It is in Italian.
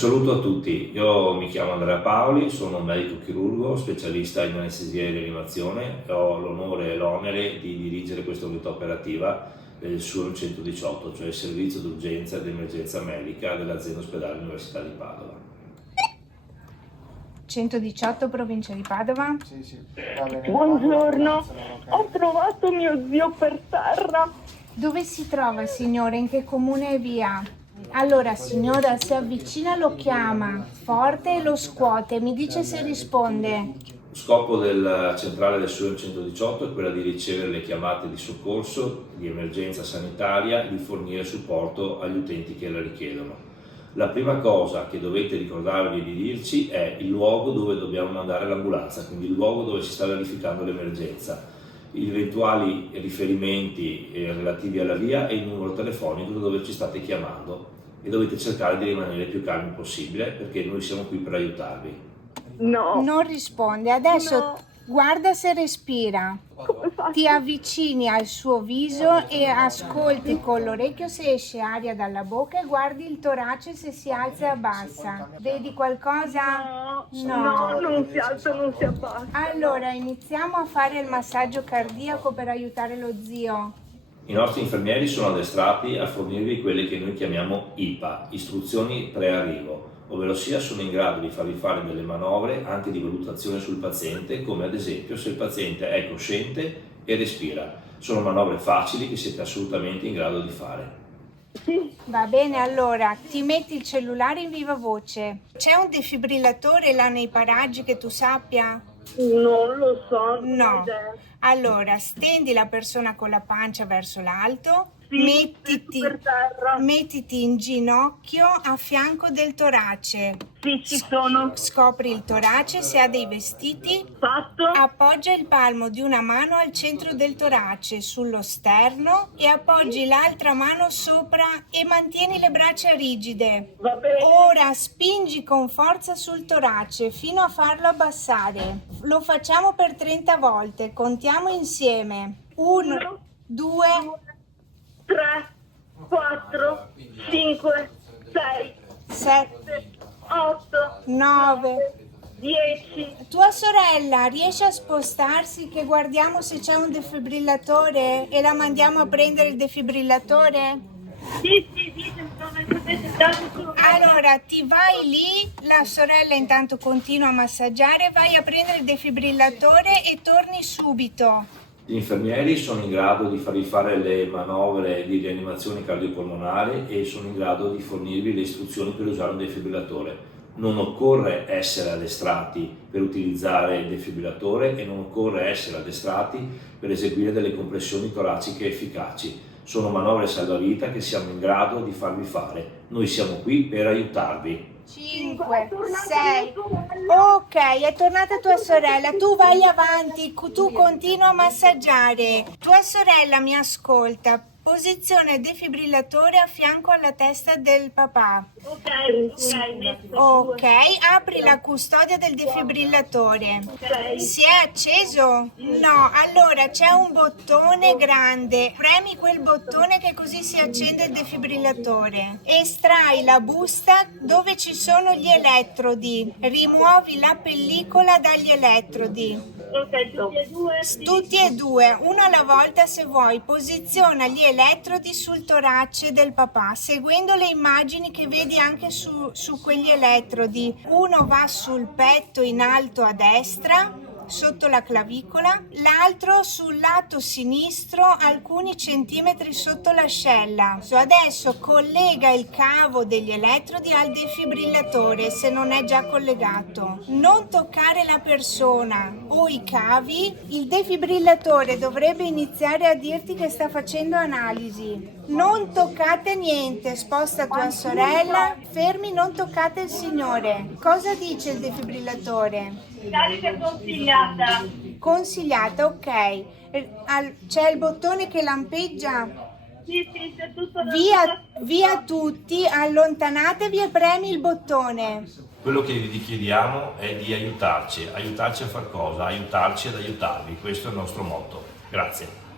saluto a tutti, io mi chiamo Andrea Paoli, sono un medico chirurgo, specialista in anestesia e rianimazione e ho l'onore e l'onere di dirigere questa unità operativa del SURM 118, cioè il servizio d'urgenza ed emergenza medica dell'azienda ospedale Università di Padova. 118 provincia di Padova? Sì, va bene. Buongiorno, ho trovato mio zio per terra. Dove si trova, signore? In che comune è via? Allora, signora, si avvicina, lo chiama forte e lo scuote. Mi dice se risponde. Lo scopo della centrale del SURM 118 è quello di ricevere le chiamate di soccorso, di emergenza sanitaria e di fornire supporto agli utenti che la richiedono. La prima cosa che dovete ricordarvi di dirci è il luogo dove dobbiamo mandare l'ambulanza, quindi il luogo dove si sta verificando l'emergenza, gli eventuali riferimenti relativi alla via e il numero telefonico dove ci state chiamando, e dovete cercare di rimanere il più calmi possibile perché noi siamo qui per aiutarvi. No, Non risponde. Adesso No. guarda se respira. come faccio? Ti avvicini al suo viso e ascolti con l'orecchio se esce aria dalla bocca e guardi il torace se si alza e abbassa. Vedi qualcosa? No, non si alza, non si abbassa. Allora, iniziamo a fare il massaggio cardiaco per aiutare lo zio. I nostri infermieri sono addestrati a fornirvi quelle che noi chiamiamo IPA, istruzioni pre-arrivo, ovvero sia sono in grado di farvi fare delle manovre anche di valutazione sul paziente, come ad esempio se il paziente è cosciente e respira. Sono manovre facili che siete assolutamente in grado di fare. Sì, Va bene, allora ti metti il cellulare in viva voce. C'è un defibrillatore là nei paraggi che tu sappia? non lo so. non ho No. idea. Allora, stendi la persona con la pancia verso l'alto, Sì, per terra. mettiti in ginocchio a fianco del torace. Sì, ci sono. Scopri il torace, se ha dei vestiti. Fatto? Appoggia il palmo di una mano al centro del torace, sullo sterno, e appoggi l'altra mano sopra e mantieni le braccia rigide. Va bene. Ora spingi con forza sul torace fino a farlo abbassare. Lo facciamo per 30 volte, contiamo insieme. 1, 2, 3, 4, 5, 6, 7, 8, 9. 10. Tua sorella riesce a spostarsi che guardiamo se c'è un defibrillatore e la mandiamo a prendere il defibrillatore? Sì, potete darmi solo. Allora ti vai lì, la sorella intanto continua a massaggiare, vai a prendere il defibrillatore e torni subito. Gli infermieri sono in grado di farvi fare le manovre di rianimazione cardiopolmonare e sono in grado di fornirvi le istruzioni per usare un defibrillatore. Non occorre essere addestrati per utilizzare il defibrillatore e non occorre essere addestrati per eseguire delle compressioni toraciche efficaci. Sono manovre salvavita che siamo in grado di farvi fare. Noi siamo qui per aiutarvi. 5, 6. Ok, è tornata tua sorella. Tu vai avanti, tu continua a massaggiare. Tua sorella mi ascolta. Posizione il defibrillatore a fianco alla testa del papà. Ok, messo. Ok, apri la custodia del defibrillatore. Ok. Si è acceso? No, allora c'è un bottone grande. Premi quel bottone che così si accende il defibrillatore. Estrai la busta dove ci sono gli elettrodi. Rimuovi la pellicola dagli elettrodi. Ok, tutti e due. Sì. Tutti e due, uno alla volta se vuoi. Posiziona gli elettrodi sul torace del papà, seguendo le immagini che vedi anche su quegli elettrodi. Uno va sul petto in alto a destra, sotto la clavicola, l'altro sul lato sinistro alcuni centimetri sotto l'ascella. Adesso collega il cavo degli elettrodi al defibrillatore se non è già collegato. Non toccare la persona o i cavi. Il defibrillatore dovrebbe iniziare a dirti che sta facendo analisi. Non toccate niente, sposta tua sorella, fermi, non toccate il signore. Cosa dice il defibrillatore? Carica consigliata. Consigliata, ok. C'è il bottone che lampeggia. Sì, c'è tutto. Via tutti, allontanatevi e premi il bottone. Quello che vi chiediamo è di aiutarci a far cosa? Aiutarci ad aiutarvi, questo è il nostro motto. Grazie.